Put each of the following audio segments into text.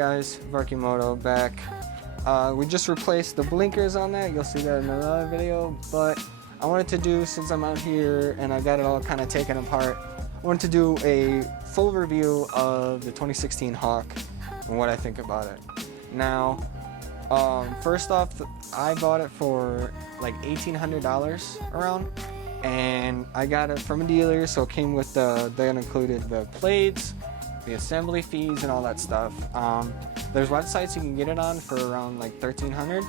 guys, Varkimoto back. We just replaced the blinkers on that. You'll see that in another video, but I wanted to do, since I'm out here and I got it all kind of taken apart, I wanted to do a full review of the 2016 Hawk and what I think about it. Now, first off, I bought it for like $1,800 around, and I got it from a dealer, so it came with that included the plates, the assembly fees, and all that stuff. There's websites you can get it on for around like $1,300,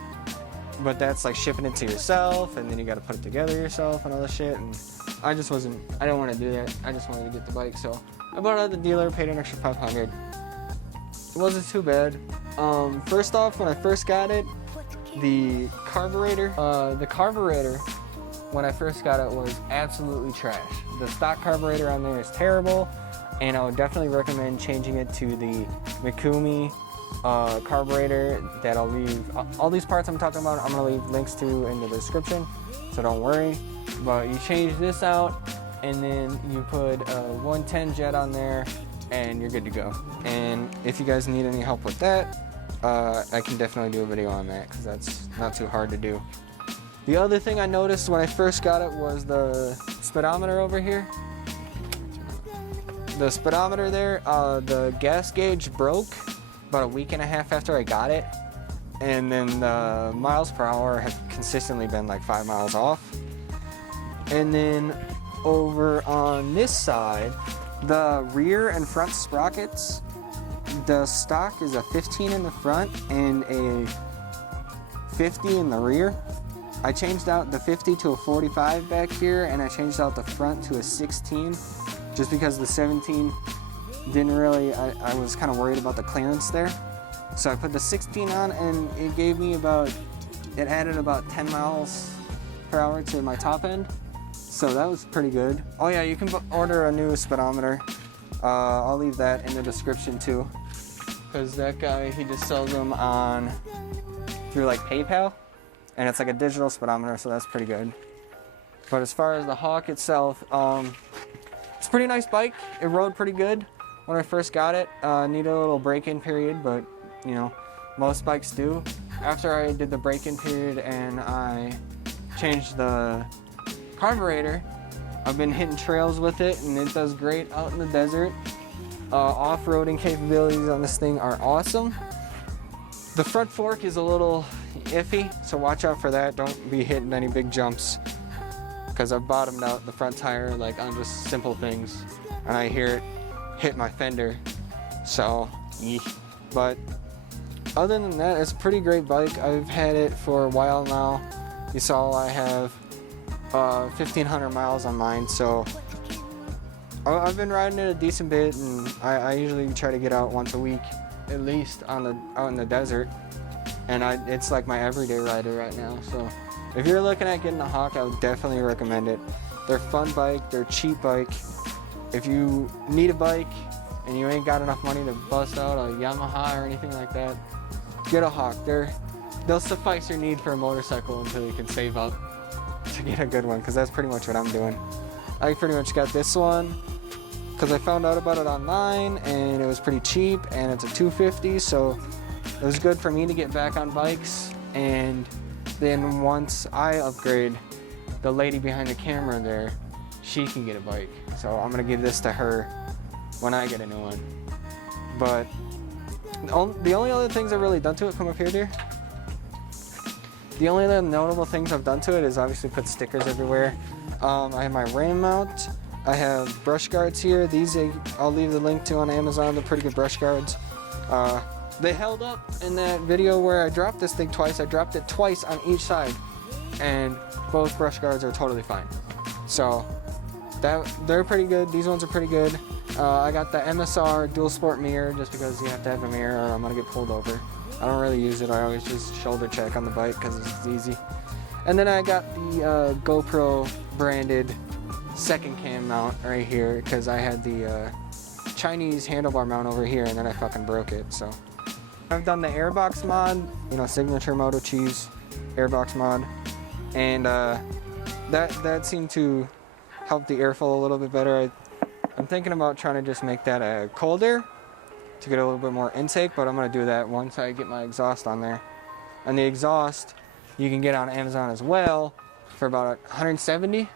but that's like shipping it to yourself, and then you got to put it together yourself and all that shit. And I didn't want to do that. I just wanted to get the bike, so I bought it at the dealer, paid an extra $500. It wasn't too bad. First off, when I first got it, the carburetor, when I first got it, was absolutely trash. The stock carburetor on there is terrible, and I would definitely recommend changing it to the Mikumi carburetor that I'll leave. All these parts I'm talking about, I'm gonna leave links to in the description, so don't worry. But you change this out, and then you put a 110 jet on there, and you're good to go. And if you guys need any help with that, I can definitely do a video on that, because that's not too hard to do. The other thing I noticed when I first got it was the speedometer over here. The speedometer there, the gas gauge broke about a week and a half after I got it, and then the miles per hour have consistently been like 5 miles off. And then over on this side, the rear and front sprockets, the stock is a 15 in the front and a 50 in the rear. I changed out the 50 to a 45 back here, and I changed out the front to a 16 just because the 17 didn't really, I was kind of worried about the clearance there. So I put the 16 on, and it gave me it added about 10 miles per hour to my top end. So that was pretty good. Oh yeah, you can order a new speedometer. I'll leave that in the description too, because that guy, he just sells them through like PayPal, and it's like a digital speedometer, so that's pretty good. But as far as the Hawk itself, it's a pretty nice bike. It rode pretty good when I first got it. Needed a little break-in period, but you know, most bikes do. After I did the break-in period and I changed the carburetor, I've been hitting trails with it, and it does great out in the desert. Off-roading capabilities on this thing are awesome. The front fork is a little iffy, so watch out for that. Don't be hitting any big jumps, because I've bottomed out the front tire like on just simple things, and I hear it hit my fender, so but other than that, it's a pretty great bike. I've had it for a while now. You saw I have 1,500 miles on mine, so I've been riding it a decent bit, and I usually try to get out once a week at least out in the desert, and it's like my everyday rider right now. So if you're looking at getting a Hawk, I would definitely recommend it. They're a fun bike, they're a cheap bike. If you need a bike and you ain't got enough money to bust out a Yamaha or anything like that, get a Hawk. They'll suffice your need for a motorcycle until you can save up to get a good one, because that's pretty much what I'm doing. I pretty much got this one because I found out about it online, and it was pretty cheap, and it's a 250, so it was good for me to get back on bikes. And then once I upgrade, the lady behind the camera there, she can get a bike, so I'm gonna give this to her when I get a new one. But the only other things I've really done to it, come up here, dear. The only other notable things I've done to it is obviously put stickers everywhere. I have my rain mount. I have brush guards here. These I'll leave the link to on Amazon. They're pretty good brush guards. They held up in that video where I dropped this thing twice. I dropped it twice on each side, and both brush guards are totally fine. So they're pretty good. These ones are pretty good. I got the MSR dual sport mirror just because you have to have a mirror or I'm gonna get pulled over. I don't really use it. I always just shoulder check on the bike because it's easy. And then I got the GoPro branded second cam mount right here, because I had the Chinese handlebar mount over here, and then I fucking broke it. So I've done the airbox mod, you know, signature Motocheez airbox mod, and that seemed to help the airflow a little bit better. I'm thinking about trying to just make that a cold air to get a little bit more intake, but I'm going to do that once I get my exhaust on there. And the exhaust you can get on Amazon as well for about 170.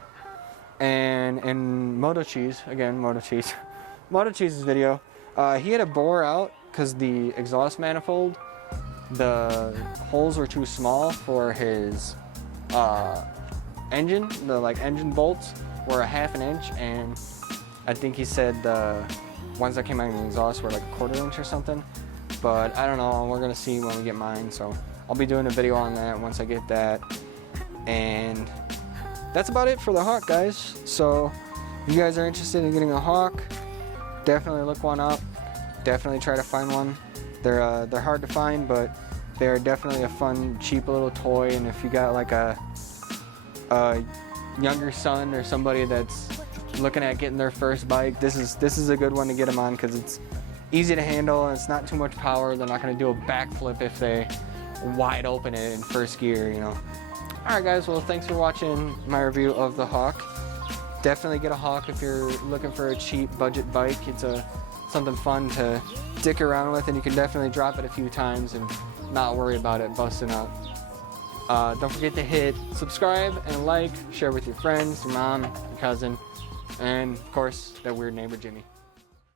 And in Motocheez, again, Motocheez's video, he had to bore out because the exhaust manifold, the holes were too small for his engine. The engine bolts were a ½ inch, and I think he said the ones that came out of the exhaust were like a 1/4 inch or something. But I don't know, we're gonna see when we get mine, so I'll be doing a video on that once I get that. And that's about it for the Hawk, guys. So if you guys are interested in getting a Hawk, definitely look one up. Definitely try to find one. They're hard to find, but they're definitely a fun, cheap little toy. And if you got like a younger son or somebody that's looking at getting their first bike, this is a good one to get them on, because it's easy to handle and it's not too much power. They're not going to do a backflip if they wide open it in first gear, you know. Alright guys, well thanks for watching my review of the Hawk. Definitely get a Hawk if you're looking for a cheap budget bike. It's something fun to dick around with, and you can definitely drop it a few times and not worry about it busting up. Don't forget to hit subscribe and like, share with your friends, your mom, your cousin, and of course that weird neighbor Jimmy.